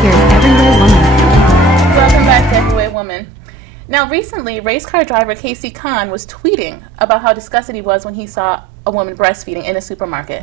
Here's Everyday Woman. Welcome back to Everyday Woman. Now, recently, race car driver Casey Khan was tweeting about how disgusted he was when he saw a woman breastfeeding in a supermarket.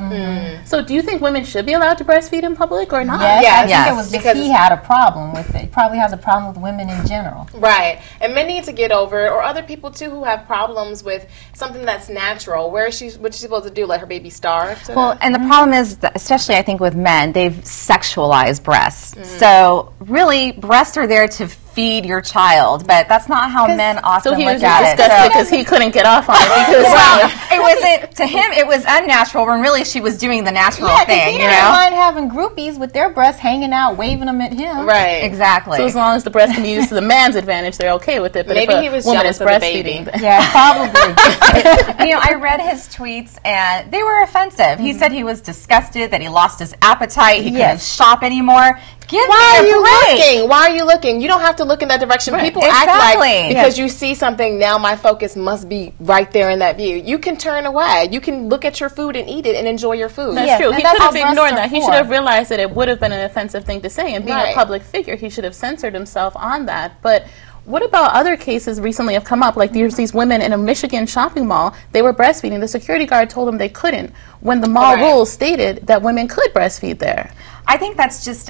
So do you think women should be allowed to breastfeed in public or not? Yes, I think it was because he had a problem with it. He probably has a problem with women in general. Right. And men need to get over it, or other people too who have problems with something that's natural. What's she supposed to do? Let her baby starve? Well, and the problem is, that, especially I think with men, they've sexualized breasts. So really, breasts are there to feed your child, but that's not how men often look at it. So because he couldn't get off on it. Because, well, it wasn't, to him, it was unnatural when really she was doing the natural thing, he didn't mind having groupies with their breasts hanging out, waving them at him. Right. Exactly. So as long as the breast can be used to the man's advantage, they're okay with it. But maybe if he was woman jealous is of the baby. breastfeeding. Yeah, probably. You know, I read his tweets and they were offensive. He said he was disgusted, that he lost his appetite, he couldn't shop anymore. Why are you looking? Why are you looking? You don't have to look in that direction. Right. People act like because you see something, now my focus must be right there in that view. You can turn away. You can look at your food and eat it and enjoy your food. That's true. He should have ignored that. He should have realized that it would have been an offensive thing to say. And being a public figure, he should have censored himself on that. But what about other cases recently have come up? Like there's these women in a Michigan shopping mall. They were breastfeeding. The security guard told them they couldn't when the mall rules stated that women could breastfeed there. I think that's just,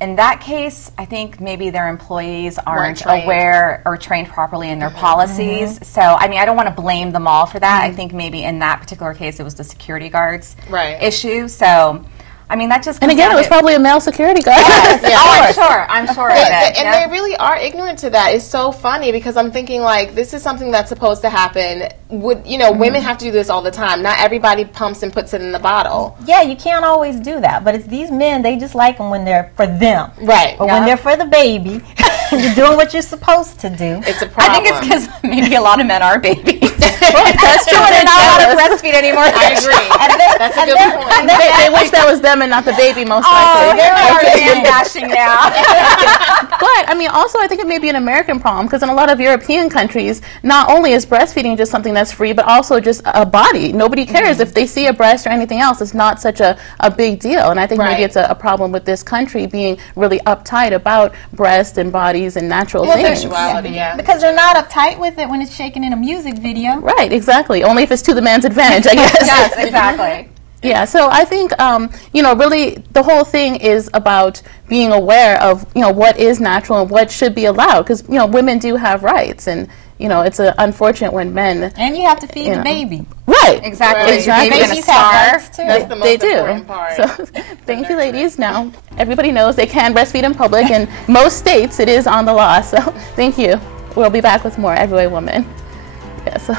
in that case, I think maybe their employees aren't aware or trained properly in their policies. So, I mean, I don't want to blame them all for that. I think maybe in that particular case it was the security guard's issue. So, I mean, that just and again, it was probably a male security guard. Yes. I'm sure of it. And they really are ignorant to that. It's so funny because I'm thinking like this is something that's supposed to happen. Would women have to do this all the time? Not everybody pumps and puts it in the bottle. Yeah, you can't always do that. But it's these men, they just like them when they're for them. Right. But when they're for the baby, you're doing what you're supposed to do. It's a problem. I think it's because maybe a lot of men are babies. That's true. They're not allowed to breastfeed anymore. I agree. That's a good point. They wish that was them and not the baby, most likely. They're already bashing now. But, I mean, also I think it may be an American problem because in a lot of European countries, not only is breastfeeding just something that's free, but also just a body. Nobody cares if they see a breast or anything else. It's not such a big deal. And I think maybe it's a problem with this country being really uptight about breasts and bodies and natural things. Sexuality, Because they're not uptight with it when it's shaken in a music video. Right, exactly. Only if it's to the man's advantage, I guess. Yes, exactly. Yeah, so I think, really the whole thing is about being aware of, what is natural and what should be allowed. Because, women do have rights. And, it's unfortunate when men... And you have to feed the baby. Right. Exactly. Exactly. Babies have rights too. That's the most important part. So, thank you, ladies. Now, everybody knows they can breastfeed in public. In most states, it is on the law. So, thank you. We'll be back with more Everyday Woman. Yeah, so...